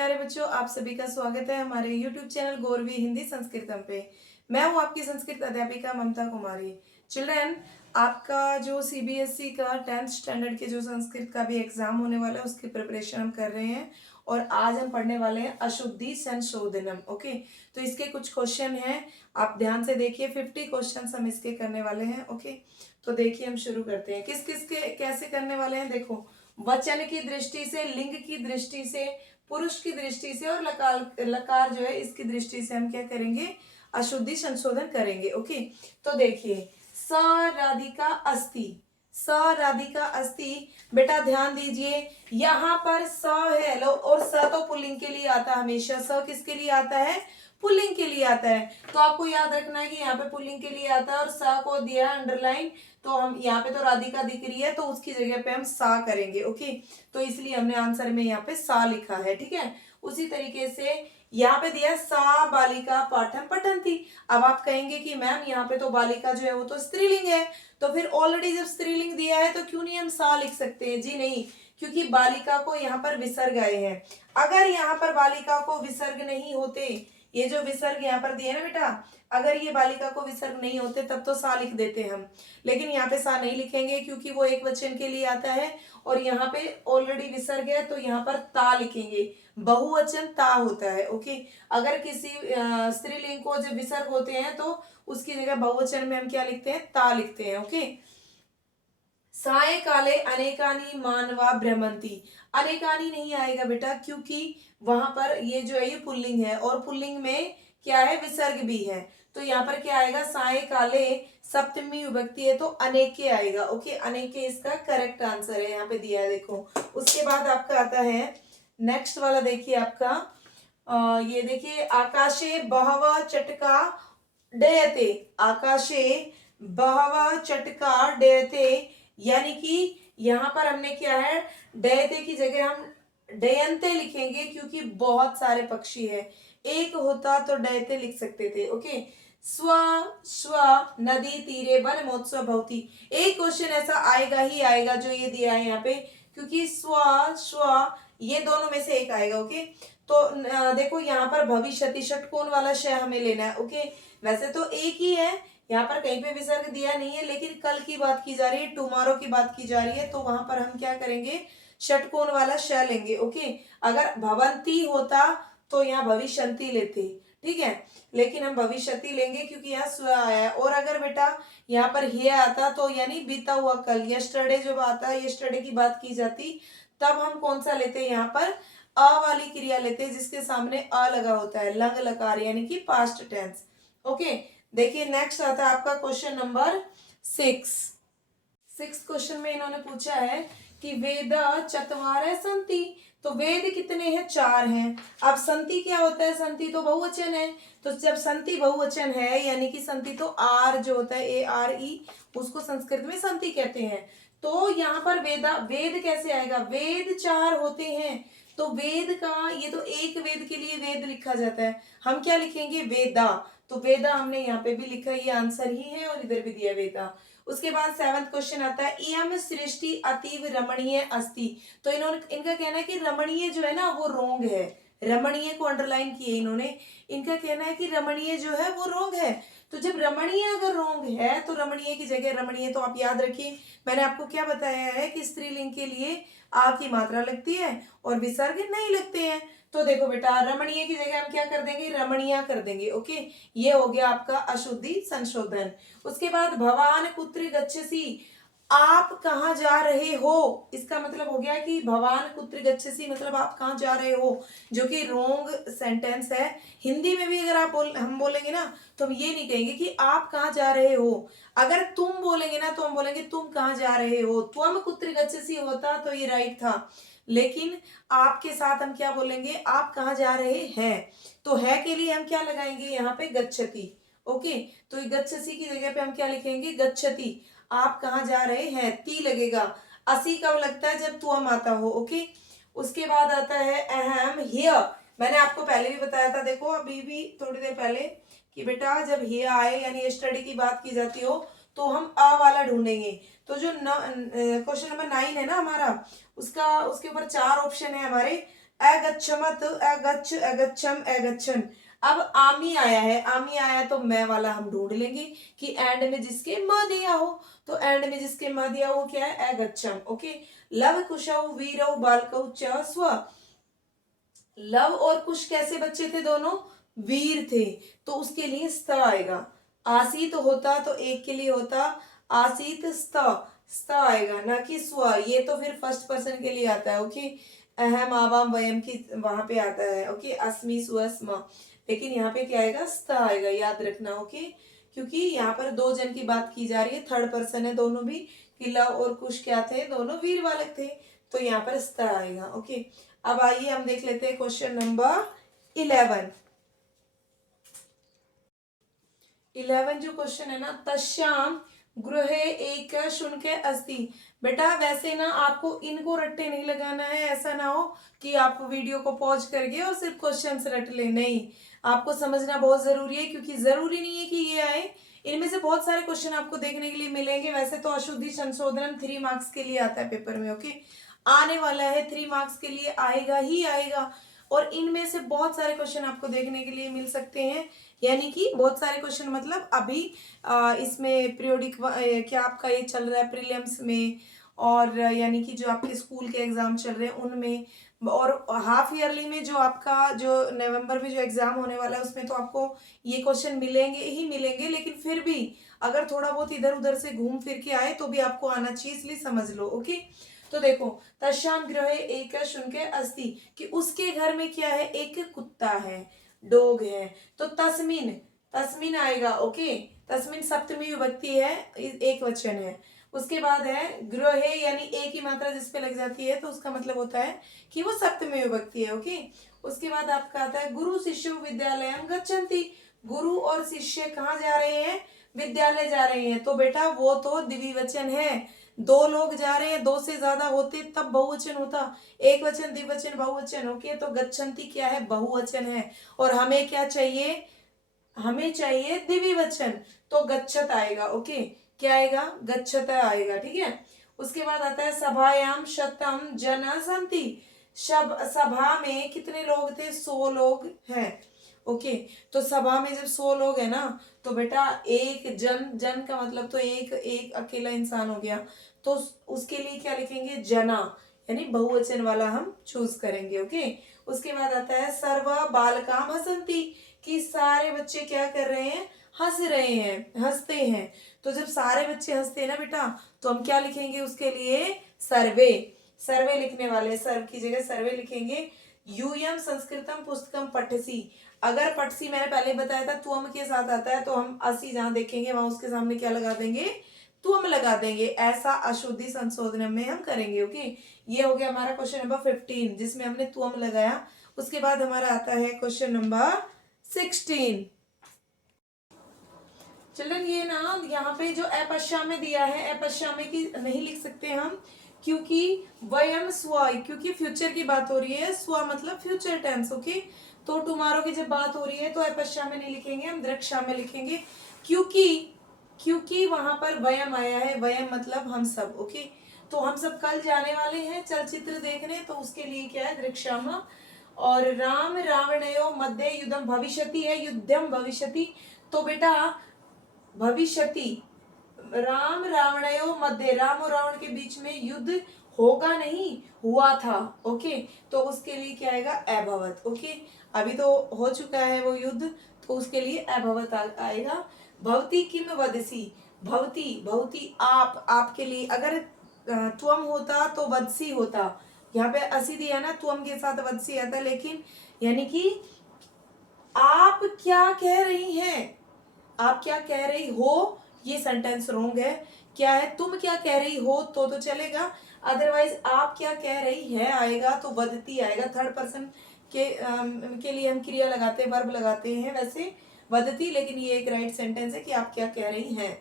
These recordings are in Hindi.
प्यारे बच्चों, आप सभी का स्वागत है हमारे YouTube चैनल गौरवी हिंदी संस्कृतम पे। मैं हूं आपकी संस्कृत अध्यापिका ममता कुमारी। चिल्ड्रन, आपका जो सीबीएसई का 10th स्टैंडर्ड के जो संस्कृत का भी एग्जाम होने वाला है उसकी प्रिपरेशन हम कर रहे हैं और आज हम पढ़ने वाले हैं अशुद्धि संशोधनम। ओके, तो इसके कुछ क्वेश्चन हैं, आप ध्यान से देखिए। 50 क्वेश्चन हम इसके करने वाले हैं। ओके, तो देखिए हम शुरू करते हैं। किस किस के कैसे करने वाले हैं, देखो। वचन की दृष्टि से, लिंग की दृष्टि से, पुरुष की दृष्टि से और लकार लकार जो है इसकी दृष्टि से हम क्या करेंगे, अशुद्धि संशोधन करेंगे। ओके, तो देखिए, स राधिका अस्ति, स राधिका अस्ति। बेटा ध्यान दीजिए, यहाँ पर स है लो, और स तो पुल्लिंग के लिए आता है हमेशा। स किसके लिए आता है, पुल्लिंग के लिए आता है। तो आपको याद रखना है कि यहाँ पे पुल्लिंग के लिए आता है और स को दिया है अंडरलाइन। तो हम यहाँ पे तो राधिका दिख रही है तो उसकी जगह पे हम सा करेंगे। ओके, तो इसलिए हमने आंसर में यहाँ पे सा लिखा है। ठीक है, उसी तरीके से यहाँ पे दिया सा बालिका पाठम पठन्ति। अब आप कहेंगे कि मैम यहाँ पे तो बालिका जो है वो तो स्त्रीलिंग है, तो फिर ऑलरेडी जब स्त्रीलिंग दिया है तो क्यों नहीं हम सा लिख सकते हैं? जी नहीं, क्योंकि बालिका को यहाँ पर विसर्ग आए हैं। अगर यहाँ पर बालिका को विसर्ग नहीं होते, ये जो विसर्ग यहाँ पर दिए ना बेटा, अगर ये बालिका को विसर्ग नहीं होते तब तो सा लिख देते हम, लेकिन यहाँ पे सा नहीं लिखेंगे क्योंकि वो एक वचन के लिए आता है और यहाँ पे ऑलरेडी विसर्ग है, तो यहाँ पर ता लिखेंगे। बहुवचन ता होता है। ओके, अगर किसी स्त्रीलिंग को जब विसर्ग होते हैं तो उसकी जगह बहुवचन में हम क्या लिखते हैं, ता लिखते हैं। ओके, सायकाले अनेकानी मानवा भ्रमंती। अनेकानी नहीं आएगा बेटा, क्योंकि वहां पर ये जो है ये पुल्लिंग है और पुल्लिंग में क्या है, विसर्ग भी है। तो यहाँ पर क्या आएगा, सायकाले सप्तमी विभक्ति है तो अनेके आएगा। ओके, अनेके इसका करेक्ट आंसर है, यहाँ पे दिया है देखो। उसके बाद आपका आता है नेक्स्ट वाला, देखिए आपका ये देखिए, आकाशे बहवा चटका डयते। आकाशे बहवा चटका डयते, यानी कि यहाँ पर हमने क्या है, डयते की जगह हम डयंते लिखेंगे क्योंकि बहुत सारे पक्षी है। एक होता तो डयते लिख सकते थे। ओके, स्व स्व नदी तीरे वन महोत्सव भवती। एक क्वेश्चन ऐसा आएगा ही आएगा जो ये दिया है यहाँ पे, क्योंकि स्व स्व ये दोनों में से एक आएगा। ओके, तो देखो यहाँ पर भविष्यति षटकोण वाला श हमें लेना है। ओके, वैसे तो एक ही है, यहाँ पर कहीं पे विसर्ग दिया नहीं है, लेकिन कल की बात की जा रही है, टुमारो की बात की जा रही है, तो वहां पर हम क्या करेंगे, षटकोण वाला श लेंगे। ओके, अगर भवंती होता तो यहाँ भविष्यंती लेते, ठीक है, लेकिन हम भविष्यति लेंगे क्योंकि यहाँ स्व आया है। और अगर बेटा यहाँ पर हे आता तो यानी बीता हुआ कल, यस्टरडे जब आता है, यस्टरडे की बात की जाती, तब हम कौन सा लेते हैं, यहाँ पर अ वाली क्रिया लेते हैं जिसके सामने अ लगा होता है, लंग लकार, यानी कि पास्ट टेंस। ओके, देखिए नेक्स्ट आता है आपका क्वेश्चन नंबर 6 क्वेश्चन में इन्होंने पूछा है कि वेद चत्वारः सन्ति। तो वेद कितने हैं, 4 हैं। अब संति क्या होता है, संति तो बहुवचन है, तो जब संति बहुवचन है यानी कि संति तो आर जो होता है, ARE, उसको संस्कृत में संति कहते हैं। तो यहाँ पर वेदा, वेद कैसे आएगा, वेद 4 होते हैं, तो वेद का, ये तो एक वेद के लिए वेद लिखा जाता है, हम क्या लिखेंगे, वेदा। तो वेदा हमने यहाँ पे भी लिखा, ये आंसर ही है, और इधर भी दिया वेदा। उसके बाद 7वां क्वेश्चन आता है, इयम सृष्टि अतीव रमणीय अस्ति। तो इन्होंने, इनका कहना है कि रमणीय जो है ना वो रोंग है, रमणीय को अंडरलाइन किए इन्होंने। इनका कहना है कि रमणीय जो है वो रोंग है। तो जब रमणीय अगर रोंग है तो रमणीय की जगह रमणीय, तो आप याद रखिए मैंने आपको क्या बताया है कि स्त्रीलिंग के लिए आ की मात्रा लगती है और विसर्ग नहीं लगते हैं। तो देखो बेटा, रमणीय की जगह हम क्या कर देंगे, रमणीय कर देंगे। ओके, ये हो गया आपका अशुद्धि संशोधन। उसके बाद भवान कुत्र गच्छसि, आप कहाँ जा रहे हो, इसका मतलब हो गया कि भवान कुत्र गच्छसि मतलब आप कहाँ जा रहे हो, जो कि रोंग सेंटेंस है। हिंदी में भी अगर आप हम बोलेंगे ना तो हम ये नहीं कहेंगे कि आप कहाँ जा रहे हो। अगर तुम बोलेंगे ना तो हम बोलेंगे तुम कहाँ जा रहे हो। त्वम कुत्र गच्छसि होता तो ये राइट था, लेकिन आपके साथ हम क्या बोलेंगे, आप कहाँ जा रहे हैं। तो है के लिए हम क्या लगाएंगे, यहाँ पे गच्छति। ओके, तो गच्छसि की जगह पे हम क्या लिखेंगे, गच्छति, आप कहाँ जा रहे हैं, ती लगेगा। असी कब लगता है, जब तुम आता हो। ओके, उसके बाद आता है अहम हियर। मैंने आपको पहले भी बताया था, देखो अभी भी थोड़ी देर पहले, कि बेटा जब हियर आए यानी स्टडी की बात की जाती हो तो हम अ वाला ढूंढेंगे। तो जो क्वेश्चन नंबर 9 है ना हमारा, उसका, उसके ऊपर 4 ऑप्शन है हमारे, अगच्छमत, अगच्छ, अगच्छम, अगच्छन। अब आमी आया है, आमी आया तो मैं वाला हम ढूंढ लेंगे कि एंड में जिसके म दिया हो, तो एंड में जिसके म दिया हो क्या है, अगच्छम। ओके, लव कुशौ वीरौ बालकौ च स्व। लव और कुश कैसे बच्चे थे, दोनों वीर थे, तो उसके लिए स्त आएगा। आसीत होता तो एक के लिए होता आसीत स्त आएगा, ना कि स्व। ये तो फिर फर्स्ट पर्सन के लिए आता है। ओके, अहम आवाम वयम की वहां पे आता है। ओके, अस्मि स्व स्म, लेकिन यहाँ पे क्या आएगा, स्त आएगा, याद रखना। ओके, क्योंकि यहाँ पर दो जन की बात की जा रही है, थर्ड पर्सन है दोनों भी, कि लव और कुश क्या थे, दोनों वीर बालक थे, तो यहाँ पर स्त आएगा। ओके, अब आइए हम देख लेते हैं क्वेश्चन नंबर 11। 11 जो क्वेश्चन है ना, तस्याम गृहे एक शुनक अस्ति। बेटा वैसे ना आपको इनको रट्टे नहीं लगाना है, ऐसा ना हो कि आप वीडियो को पॉज करके और सिर्फ क्वेश्चंस रट ले, नहीं, आपको समझना बहुत जरूरी है, क्योंकि जरूरी नहीं है कि ये आए, इनमें से बहुत सारे क्वेश्चन आपको देखने के लिए मिलेंगे। वैसे तो अशुद्धि संशोधन 3 मार्क्स के लिए आता है पेपर में। ओके, आने वाला है 3 मार्क्स के लिए, आएगा ही आएगा, और इनमें से बहुत सारे क्वेश्चन आपको देखने के लिए मिल सकते हैं। यानी कि बहुत सारे क्वेश्चन मतलब अभी इसमें पीरियोडिक क्या आपका ये चल रहा है प्रीलिम्स में, और यानी कि जो आपके स्कूल के एग्जाम चल रहे हैं उनमें, और हाफ ईयरली में जो आपका जो नवंबर में जो एग्जाम होने वाला है उसमें तो आपको ये क्वेश्चन मिलेंगे ही मिलेंगे, लेकिन फिर भी अगर थोड़ा बहुत इधर उधर से घूम फिर के आए तो भी आपको आना चाहिए, इसलिए समझ लो। ओके, तो देखो, तस्याम गृहे एक शुनक अस्ति, कि उसके घर में क्या है, एक कुत्ता है, डॉग है, तो तस्मिन, तस्मिन आएगा। ओके, तस्मिन सप्तमी विभक्ति है, एक वचन है। उसके बाद है गृहे, यानी एक ही मात्रा जिसपे लग जाती है तो उसका मतलब होता है कि वो सप्तमी विभक्ति है। ओके, उसके बाद आपका आता है गुरु शिष्य विद्यालयम गच्छन्ति। गुरु और शिष्य कहाँ जा रहे हैं, विद्यालय जा रहे हैं, तो बेटा वो तो द्विवचन है, दो लोग जा रहे हैं, दो से ज्यादा होते तब बहुवचन होता, एक वचन द्विवचन बहुवचन। ओके, तो गच्छन्ति क्या है, बहुवचन है, और हमें क्या चाहिए, हमें चाहिए द्विवचन, तो गच्छत आएगा। ओके, क्या आएगा, गच्छत आएगा। ठीक है, उसके बाद आता है सभायाम शतम जन सन्ति। सभा में कितने लोग थे, 100 लोग हैं। ओके, तो सभा में जब 100 लोग है ना, तो बेटा एक जन, जन का मतलब तो एक एक अकेला इंसान हो गया, तो उसके लिए क्या लिखेंगे, जना, यानी बहुवचन वाला हम चूज करेंगे। ओके, उसके बाद आता है सर्व बालकाम हसंती, कि सारे बच्चे क्या कर रहे हैं, हंस रहे हैं, हंसते हैं। तो जब सारे बच्चे हंसते हैं ना बेटा, तो हम क्या लिखेंगे उसके लिए, सर्वे। सर्वे लिखने वाले, सर्व की जगह सर्वे लिखेंगे। यूयम संस्कृतम पुस्तकम पठसी, अगर पठसी मैंने पहले बताया था तुम के साथ आता है, तो हम असी जहां देखेंगे वहां उसके सामने क्या लगा देंगे, तुम लगा देंगे। ऐसा अशुद्धि संशोधन में हम करेंगे। ओके, ये हो गया हमारा क्वेश्चन नंबर 15 जिसमें हमने तुम लगाया। उसके बाद हमारा आता है क्वेश्चन नंबर 16। चिल्ड्रन ये ना यहाँ पे जो अपश्या में दिया है, अपश्या में की नहीं लिख सकते हम, क्योंकि वयम स्व, क्योंकि फ्यूचर की बात हो रही है, स्व मतलब फ्यूचर टेंस। ओके, तो टुमारो की जब बात हो रही है तो अपश्या में नहीं लिखेंगे, हम दृक्ष्या में लिखेंगे, क्योंकि क्योंकि वहां पर वयम आया है, वयम मतलब हम सब। ओके, तो हम सब कल जाने वाले हैं चलचित्र देखने, तो उसके लिए क्या है, दृक्ष्यामा। और राम रावणयो मध्य युद्धम भविष्यति है, युद्धम भविष्यति, तो बेटा भविष्यति, राम रावणयो मध्य, राम और रावण के बीच में युद्ध होगा नहीं, हुआ था। ओके, तो उसके लिए क्या आएगा, अभवत। ओके, अभी तो हो चुका है वो युद्ध, तो उसके लिए अभवत आएगा। भवती किम वदसी, भवती, भवती आप, आपके लिए, अगर त्वम होता तो वदसी होता, यहाँ पे असी दिया ना, त्वम के साथ वदसी आता, लेकिन यानी कि आप क्या कह रही हैं, आप क्या कह रही हो, ये सेंटेंस रॉन्ग है। क्या है, तुम क्या कह रही हो तो चलेगा, अदरवाइज आप क्या कह रही है आएगा तो वदती आएगा। थर्ड पर्सन के लिए हम क्रिया लगाते हैं, वर्ब लगाते हैं वैसे वदती, लेकिन ये एक राइट सेंटेंस है कि आप क्या कह रही हैं।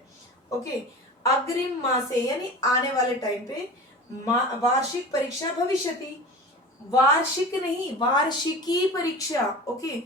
ओके, अग्रिम मासे यानी आने वाले टाइम पे, वार्षिक परीक्षा भविष्यति, वार्षिक नहीं वार्षिकी परीक्षा। ओके,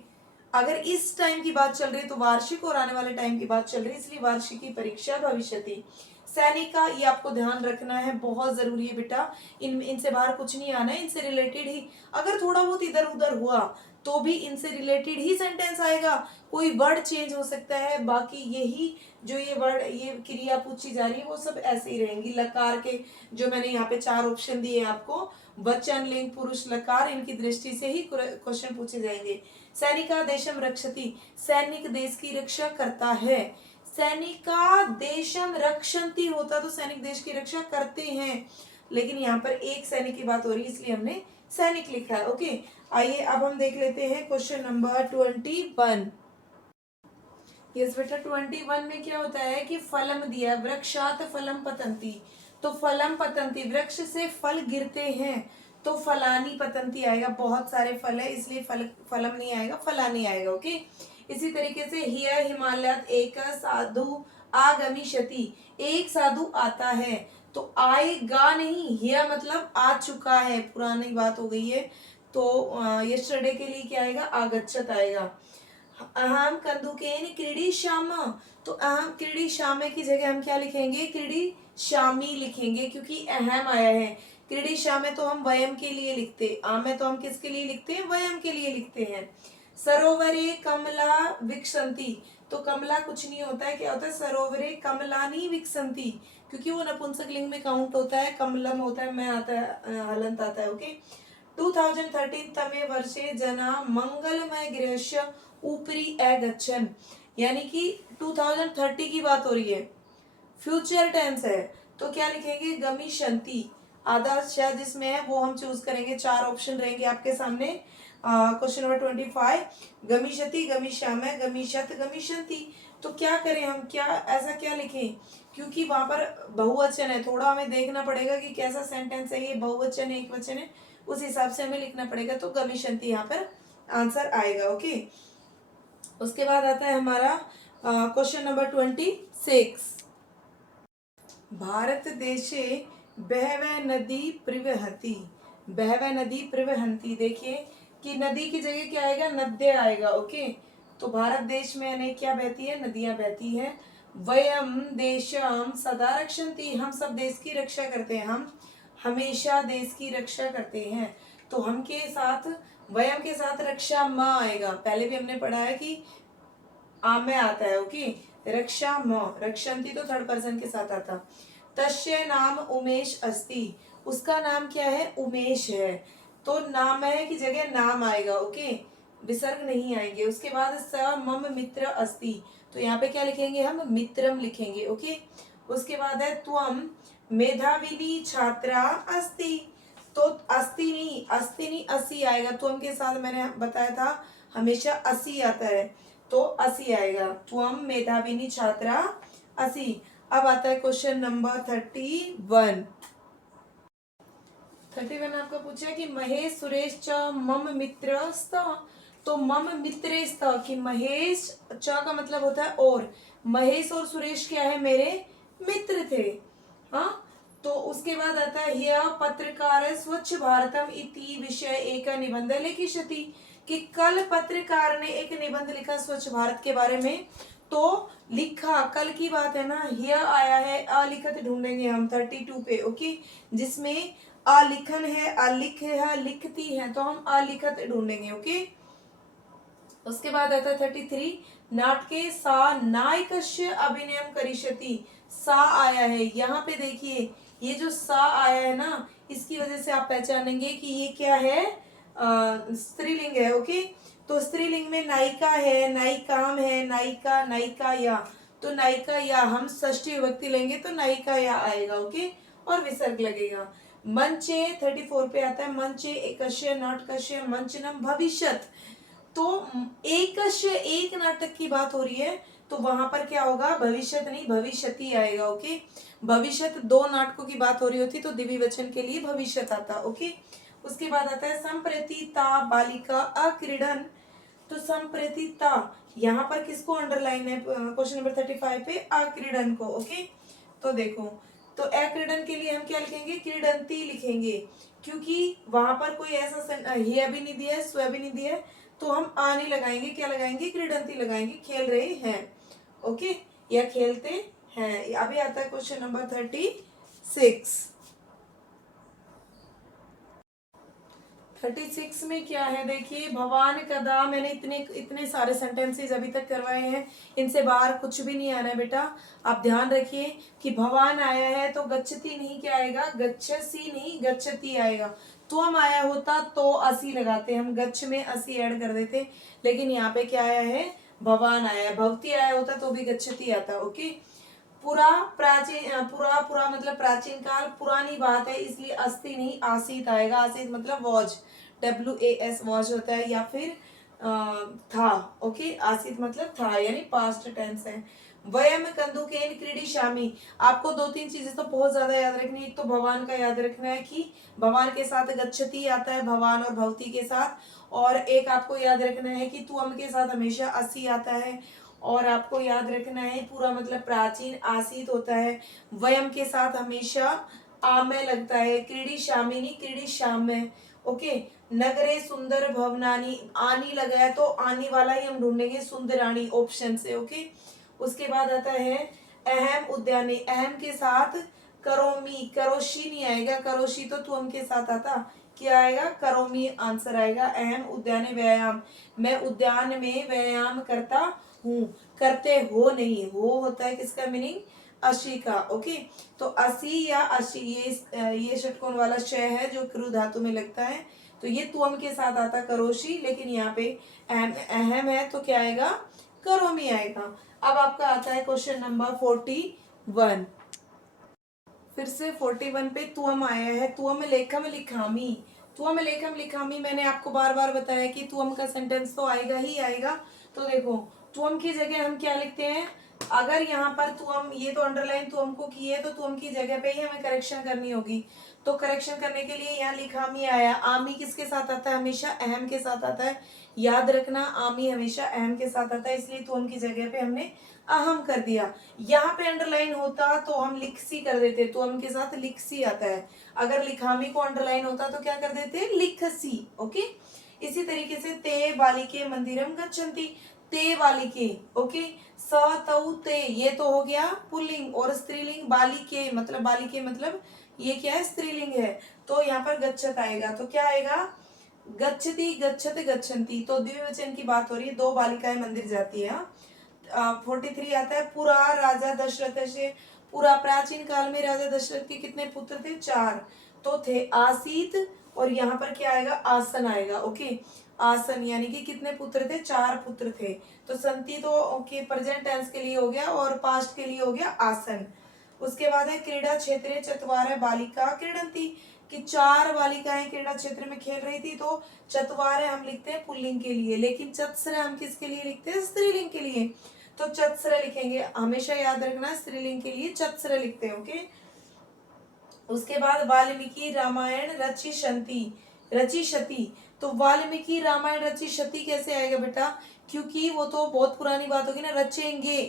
अगर इस टाइम की बात चल रही है तो वार्षिक, और आने वाले टाइम की बात चल रही है, इसलिए वार्षिकी परीक्षा भविष्यति। सैनिका, ये आपको ध्यान रखना है, बहुत जरूरी है बेटा। इनसे बाहर कुछ नहीं आना है, इनसे रिलेटेड ही, अगर थोड़ा बहुत इधर उधर हुआ तो भी इनसे रिलेटेड ही सेंटेंस आएगा, कोई वर्ड चेंज हो सकता है, बाकी यही जो ये वर्ड, ये क्रिया पूछी जा रही है वो सब ऐसे ही रहेंगी। लकार के जो मैंने यहाँ पे 4 ऑप्शन दिए हैं आपको, वचन, लिंग, पुरुष, लकार, इनकी दृष्टि से ही क्वेश्चन पूछे जाएंगे। सैनिका देशम रक्षति, सैनिक देश की रक्षा करता है। सैनिका देशम रक्षन्ति होता तो सैनिक देश की रक्षा करते हैं, लेकिन यहाँ पर एक सैनिक की बात हो रही है इसलिए हमने सैनिक लिखा है। ओके, आइए अब हम देख लेते हैं क्वेश्चन नंबर 21। यस बेटा, 21 में क्या होता है कि फलम दिया, वृक्षात फलम पतंती, तो फलम पतंती, वृक्ष से फल गिरते हैं, तो फलानी पतंती आएगा, बहुत सारे फल है इसलिए फलम नहीं आएगा, फलानी आएगा। ओके, इसी तरीके से हिय हिमालयात एक साधु आगमिष्यति, एक साधु आता है, तो आएगा नहीं, हिय मतलब आ चुका है, पुरानी बात हो गई है, तो यस्टरडे के लिए क्या आएगा, आगच्छत आएगा। अहम कंदुकेन क्रीडी श्याम, तो अहम क्रीडी श्याम की जगह हम क्या लिखेंगे, क्रीडी श्यामी लिखेंगे, क्योंकि अहम आया है। क्रीडी श्याम तो हम वयम के लिए लिखते, आमे तो हम किसके लिए लिखते हैं, वयम के लिए लिखते हैं। सरोवरे कमला विकसंती, तो कमला कुछ नहीं होता है, क्या होता है, सरोवरे कमलानी विकसंती, क्योंकि वो नपुंसक लिंग में काउंट होता है, कमलम होता है, मैं आता है, हलंत आता है। ओके, 2013 तमे वर्षे जना मंगलमय गृहस्य ऊपरी अगच्छन, यानी कि 2030 की बात हो रही है, फ्यूचर टेंस है, तो क्या लिखेंगे, गमिष्यन्ति। आदर्श जिसमें है वो हम चूज करेंगे, 4 ऑप्शन रहेंगे आपके सामने। क्वेश्चन नंबर 25, गमिष्यति, गमिष्यामि, गमिष्यत, गमिष्यन्ति, तो क्या करें हम, क्या ऐसा क्या लिखें, क्योंकि वहां पर बहुवचन है, थोड़ा हमें देखना पड़ेगा कि कैसा सेंटेंस है, ये बहुवचन है, एक वचन है, उस हिसाब से हमें लिखना पड़ेगा, तो गमिष्यन्ति यहाँ पर आंसर आएगा। ओके, उसके बाद आता है हमारा क्वेश्चन नंबर 26। भारत देशे बहवै नदी प्रवहति, बहवै नदी प्रवहंती, देखिए कि नदी की जगह क्या आएगा, नद्य आएगा। ओके, तो भारत देश में अनेक क्या बहती है, नदियां बहती हैं। वयम देशम सदा रक्षन्ति, हम सब देश की रक्षा करते हैं, हम हमेशा देश की रक्षा करते हैं, तो हम के साथ, वयम के साथ रक्षा म आएगा, पहले भी हमने पढ़ा है कि आ में आता है। ओके, रक्षा म, रक्षन्ति तो थर्ड पर्सन के साथ आता। तस्य नाम उमेश अस्ति, उसका नाम क्या है, उमेश है, तो नाम है की जगह नाम आएगा। ओके, विसर्ग नहीं आएंगे। उसके बाद स मम मित्र अस्ति, तो यहाँ पे क्या लिखेंगे, हम मित्रम लिखेंगे। ओके, उसके बाद है त्वम मेधाविनी छात्रा अस्ति, तो अस्तिनी असी आएगा, त्वम के साथ मैंने बताया था हमेशा असी आता है, तो असी आएगा, त्वम मेधाविनी छात्रा असी। अब आता है क्वेश्चन नंबर 31। 31 आपको पूछा कि महेश सुरेश च मम मित्र स्त, तो मम मित्रे स्त, कि महेश च का मतलब होता है और, महेश और सुरेश क्या है, मेरे मित्र थे। हाँ, तो उसके बाद आता है यह पत्रकार स्वच्छ भारतम इति विषय एक निबंध लिखिष्यति, कि कल पत्रकार ने एक निबंध लिखा स्वच्छ भारत के बारे में, तो लिखा, कल की बात है ना, यह आया है, अलिखत ढूंढेंगे हम 32 पे। ओके, जिसमें अलिखन है, अलिख है, लिखती है, तो हम अलिखत ढूंढेंगे। ओके, उसके बाद आता है 33, नाटके सा नायकस्य अभिनयम करिष्यति, सा आया है, यहाँ पे देखिए ये जो सा आया है ना, इसकी वजह से आप पहचानेंगे कि ये क्या है, स्त्रीलिंग है। ओके, तो स्त्रीलिंग में नायिका है, नायिकाम है, नायिका, नायिका या, तो नायिका या हम षष्ठी विभक्ति लेंगे तो नायिका या आएगा। ओके, और विसर्ग लगेगा। मंचे 34 पे आता है, मंचे एकस्य नाटकस्य मंचनम भविष्यत, तो एकस्य एक नाटक की बात हो रही है, तो वहां पर क्या होगा, भविष्यत नहीं भविष्यति आएगा। ओके, भविष्यत 2 नाटकों की बात हो रही होती तो द्विवचन के लिए भविष्यत आता। ओके, उसके बाद आता है संप्रतिता बालिका अक्रीडन, तो संप्रतिता यहाँ पर किसको अंडरलाइन है, क्वेश्चन नंबर 35 पे अक्रीडन को। ओके, तो देखो, तो अक्रीडन के लिए हम क्या लिखेंगे, क्रीडंती लिखेंगे, क्योंकि वहां पर कोई ऐसा ये भी नहीं दिया है, स्व भी नहीं दिया है, तो हम आने लगाएंगे, क्या लगाएंगे, क्रीडंती लगाएंगे, खेल रहे हैं। ओके, या खेलते हैं। अभी आता है क्वेश्चन नंबर 36। 36 में क्या है देखिए, भवान कदा, मैंने इतने इतने सारे सेंटेंसेस अभी तक करवाए हैं, इनसे बाहर कुछ भी नहीं आना है बेटा। आप ध्यान रखिए कि भवान आया है तो गच्छति नहीं, क्या आएगा, गच्छसी नहीं गच्छति आएगा। त्वम आया होता तो असी लगाते, हम गच्छ में असी ऐड कर देते, लेकिन यहाँ पे क्या आया है, भवान आया है। भवती आया होता तो भी गच्छति आता। ओके, पुरा प्राचीन, पुरा पुरा मतलब प्राचीन काल, पुरानी बात है इसलिए अस्ति नहीं आसीत आएगा। आसीत मतलब वॉज, WAS वॉज होता है, या फिर था। ओके, आसीत मतलब था, यानी पास्ट टेंस है। वयम कंदुकेन क्रीडिशामि, आपको दो तीन चीजें तो बहुत ज्यादा याद रखनी है। एक तो भगवान का याद रखना है कि भगवान के साथ गच्छति आता है, भगवान और भवती के साथ। और एक आपको याद रखना है कि तुअम के साथ हमेशा असी आता है। और आपको याद रखना है पूरा मतलब प्राचीन आसीत होता है। वयम के साथ हमेशा आमय लगता है, क्रीडी शामिनी क्रीडी शामय। ओके, नगरे सुंदर भवनानी, आनी लगा है तो आनी वाला ही हम ढूंढेंगे, सुंदरानी ऑप्शन से। ओके, उसके बाद आता है अहम उद्याने, अहम के साथ करोमी, करोशी नहीं आएगा, करोशी तो तुम के साथ आता, क्या आएगा, करोमी आंसर आएगा। अहम उद्याने व्यायाम, मैं उद्यान में व्यायाम करता हूँ, करते हो नहीं, हो होता है किसका मीनिंग, अशी का। ओके, तो असी या अशी, ये षटकोण वाला शय है जो क्रू धातु में लगता है, तो ये तुम के साथ आता करोशी, लेकिन यहाँ पे अहम है तो क्या आएगा, करोमी आएगा। अब आपका आता है क्वेश्चन नंबर 41। फिर से 41 पे तुअम आया है, तुअम लेखम लिखामी। तुअम लेखम लिखामी, मैंने आपको बार बार बताया कि तुअम का सेंटेंस तो आएगा ही आएगा। तो देखो, तुअम की जगह हम क्या लिखते हैं, अगर यहाँ पर तुअम, ये तो अंडरलाइन तुअम को की है, तो तुअम की जगह पे ही हमें करेक्शन करनी होगी। तो करेक्शन करने के लिए यहाँ लिखामी आया। आमी किसके साथ आता है, हमेशा अहम के साथ आता है, याद रखना, आमी हमेशा अहम के साथ आता है, इसलिए तुअम की जगह पे हमने अहम कर दिया। यहाँ पे अंडरलाइन होता तो हम लिखसी कर देते, तो हम के साथ लिखसी आता है। अगर लिखामी को अंडरलाइन होता तो क्या कर देते, लिखसी। ओके, इसी तरीके से ते बालिके मंदिरम गच्छन्ति, ते बालिके। ओके, स तौ ते, ये तो हो गया पुल्लिंग, और स्त्रीलिंग बालिके मतलब, बालिके मतलब ये क्या है, स्त्रीलिंग है, तो यहाँ पर गच्छत आएगा, तो क्या आएगा, गच्छति गच्छत गच्छन्ति। तो द्विवचन की बात हो रही है, दो बालिकाएं मंदिर जाती है। 43 आता है, पूरा राजा दशरथ से, पूरा प्राचीन काल में राजा दशरथ के कितने पुत्र थे, 4 तो थे। आसीत, और यहाँ पर क्या आएगा, आसन आएगा। ओके, आसन यानी कि कितने पुत्र थे, 4 पुत्र थे। तो संति तो ओके प्रेजेंट टेंस के लिए हो गया, और पास्ट के लिए हो गया आसन। उसके बाद है क्रीड़ा क्षेत्रे चत्वार बालिका क्रीडंती, कि 4 बालिकाएं क्रीड़ा क्षेत्र में खेल रही थी, तो चत्वार हम लिखते हैं पुल्लिंग के लिए, लेकिन चत्स्र हम किसके लिए लिखते हैं, स्त्रीलिंग के लिए, तो चत्स्र लिखेंगे, हमेशा याद रखना स्त्रीलिंग के लिए चत्स्र लिखते हैं। ओके, उसके बाद वाल्मीकि रामायण रचिशंति, रचिशति, तो वाल्मीकि रामायण रचिशति कैसे आएगा बेटा, क्योंकि वो तो बहुत पुरानी बात होगी ना, रचेंगे,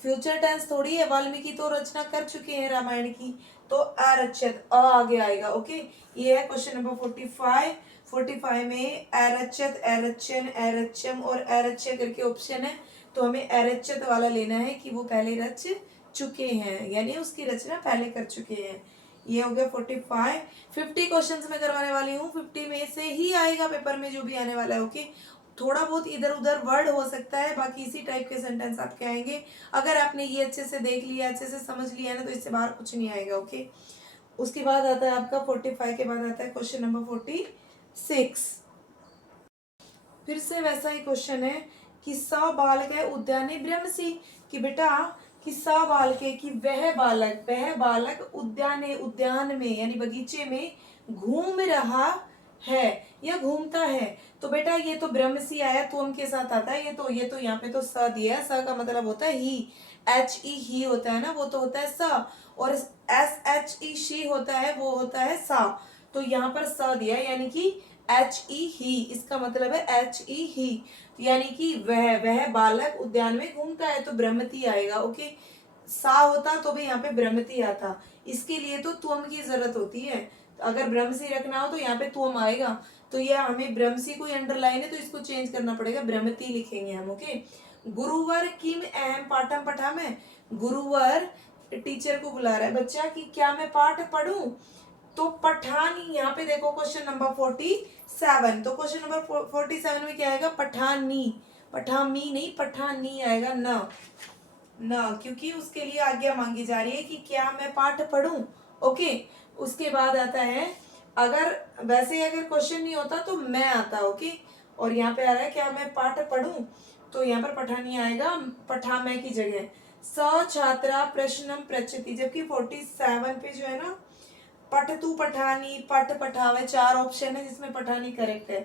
फ्यूचर टेंस थोड़ी है, वाल्मीकि तो रचना कर चुके हैं रामायण की, तो अरचित अ आगे आएगा। ओके, ये है क्वेश्चन नंबर 45। 45 में अरचित, एरचन, एरचम और एरच्य करके ऑप्शन है, तो हमें एरचित वाला लेना है कि वो पहले रच चुके हैं, यानी उसकी रचना पहले कर चुके हैं। ये हो गया 45। 50 क्वेश्चंस मैं करवाने वाली हूँ, 50 में से ही आएगा पेपर में जो भी आने वाला है। ओके, थोड़ा बहुत इधर उधर वर्ड हो सकता है, बाकी इसी टाइप के सेंटेंस आपके आएंगे। अगर आपने ये अच्छे से देख लिया, अच्छे से समझ लिया ना, तो इससे बाहर कुछ नहीं आएगा। ओके, उसके बाद आता है आपका 45 के बाद आता है क्वेश्चन नंबर 46। फिर से वैसा ही क्वेश्चन है कि स बालक है उद्याने ब्रह्मसी, कि बेटा कि स बालक है, कि वह बालक उद्याने, उद्यान में यानी बगीचे में घूम रहा है या घूमता है। तो बेटा ये तो ब्रह्मसी आया, तुम के साथ आता है, ये तो यहाँ पे तो स दिया है, स का मतलब होता है ही, HE ही होता है ना, वो तो होता है स, और SHE शी होता है, वो होता है सा। तो यहाँ पर स दिया है, यानी कि HE ही, इसका मतलब है HE ही, यानी कि वह बालक उद्यान में घूमता है, तो ब्रह्मति आएगा। ओके, सा होता तो भी यहाँ पे ब्रह्मति आता, इसके लिए तो तुम की जरूरत होती है, अगर ब्रह्मसी रखना हो तो यहाँ पे तुम आएगा, तो यह हमें ब्रह्मसी कोई अंडरलाइन है तो इसको चेंज करना पड़ेगा, ब्रह्मति लिखेंगे हम। ओके, गुरुवर किम अहम पाठम पठामि। गुरुवर टीचर को बुला रहा है बच्चा कि क्या मैं पाठ पढ़ूं, तो पठानी, यहाँ पे देखो क्वेश्चन नंबर 47, तो क्वेश्चन नंबर 47 में क्या आएगा, पठानी, पठामी नहीं पठानी आएगा ना, ना, क्योंकि उसके लिए आज्ञा मांगी जा रही है कि क्या मैं पाठ पढ़ूं। ओके, उसके बाद आता है, अगर वैसे अगर क्वेश्चन नहीं होता तो मैं आता, ओके, और यहाँ पे आ रहा है क्या मैं पाठ पढ़ूं, तो यहाँ पर पठानी आएगा पठामै की जगह। स छात्रा प्रश्नम पृच्छति, जबकि 47 पे जो है ना पठ तू पठानी पठ पठावे 4 ऑप्शन है जिसमें पठानी करेक्ट है।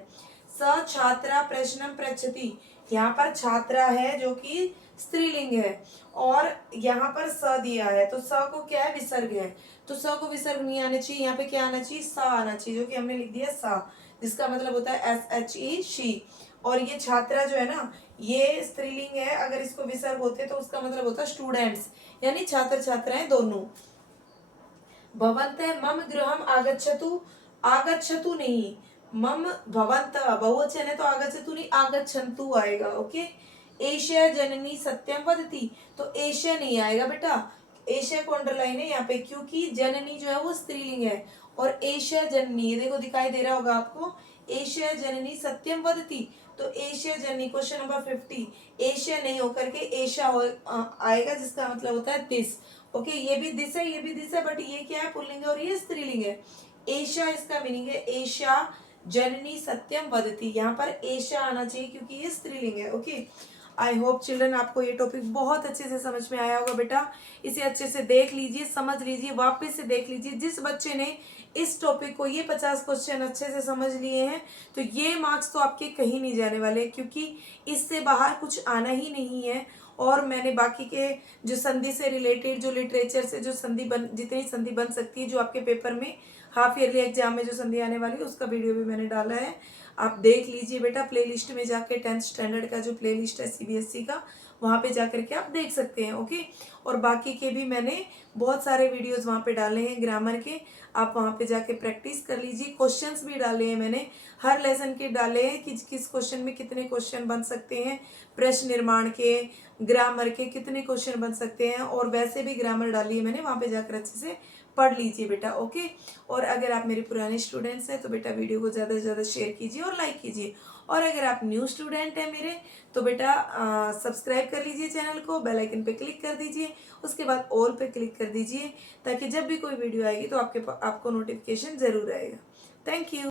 स छात्रा प्रश्नम पृच्छति, यहाँ पर छात्रा है जो कि स्त्रीलिंग है, और यहाँ पर स दिया है, तो स को क्या है, विसर्ग है, तो स को विसर्ग नहीं आना चाहिए, यहाँ पे क्या आना चाहिए, सा आना चाहिए, जो कि हमने लिख दिया सा, जिसका मतलब होता है SHE शी। और ये छात्रा जो है ना, ये स्त्रीलिंग है, अगर इसको विसर्ग होते तो उसका मतलब होता है स्टूडेंट्स, यानी छात्र छात्राएं दोनों। भवन्तः मम गृहम आगच्छतु, आगच्छतु नहीं, मम भवन्तः बहुवचन है तो आगच्छतु नहीं आगच्छन्तु आएगा। ओके, एशिया जननी सत्यम वदति, तो एशिया नहीं आएगा बेटा, एशिया को अंडरलाइन है यहाँ पे, क्योंकि जननी जो है वो स्त्रीलिंग है, और एशिया जननी, ये देखो दिखाई दे रहा होगा आपको, एशिया जननी सत्यम वदति, तो एशिया जननी क्वेश्चन नंबर 50, एशिया नहीं होकर के एशिया आएगा, जिसका मतलब होता है दिस। ओके, ये भी दिस है, ये भी दिस है, बट ये क्या है, पुल्लिंग है और ये स्त्रीलिंग है। एशिया इसका मीनिंग है एशिया जननी सत्यम वदति, यहाँ पर एशिया आना चाहिए क्योंकि ये स्त्रीलिंग है। ओके, आई होप चिल्ड्रन आपको ये टॉपिक बहुत अच्छे से समझ में आया होगा बेटा, इसे अच्छे से देख लीजिए, समझ लीजिए, वापस से देख लीजिए। जिस बच्चे ने इस टॉपिक को, ये 50 क्वेश्चन अच्छे से समझ लिए हैं, तो ये मार्क्स तो आपके कहीं नहीं जाने वाले, क्योंकि इससे बाहर कुछ आना ही नहीं है। और मैंने बाकी के जो संधि से रिलेटेड, जो लिटरेचर से जो संधि जितनी संधि बन सकती है, जो आपके पेपर में हाफ ईयरली एग्जाम में जो संधि आने वाली है, उसका वीडियो भी मैंने डाला है, आप देख लीजिए बेटा। प्लेलिस्ट में जाके 10th स्टैंडर्ड का जो प्लेलिस्ट है CBSE का, वहाँ पे जाकर के आप देख सकते हैं। ओके, और बाकी के भी मैंने बहुत सारे वीडियोस वहाँ पे डाले हैं ग्रामर के, आप वहाँ पे जाके प्रैक्टिस कर लीजिए। क्वेश्चंस भी डाले हैं मैंने, हर लेसन के डाले हैं कि किस क्वेश्चन में कितने क्वेश्चन बन सकते हैं, प्रश्न निर्माण के, ग्रामर के कितने क्वेश्चन बन सकते हैं, और वैसे भी ग्रामर डाली है मैंने, वहाँ पे जाकर अच्छे से पढ़ लीजिए बेटा। ओके, और अगर आप मेरे पुराने स्टूडेंट्स हैं तो बेटा वीडियो को ज़्यादा से ज़्यादा शेयर कीजिए और लाइक कीजिए, और अगर आप न्यू स्टूडेंट हैं मेरे, तो बेटा सब्सक्राइब कर लीजिए चैनल को, बेल आइकन पे क्लिक कर दीजिए, उसके बाद ऑल पे क्लिक कर दीजिए, ताकि जब भी कोई वीडियो आएगी तो आपको नोटिफिकेशन ज़रूर आएगा। Thank you.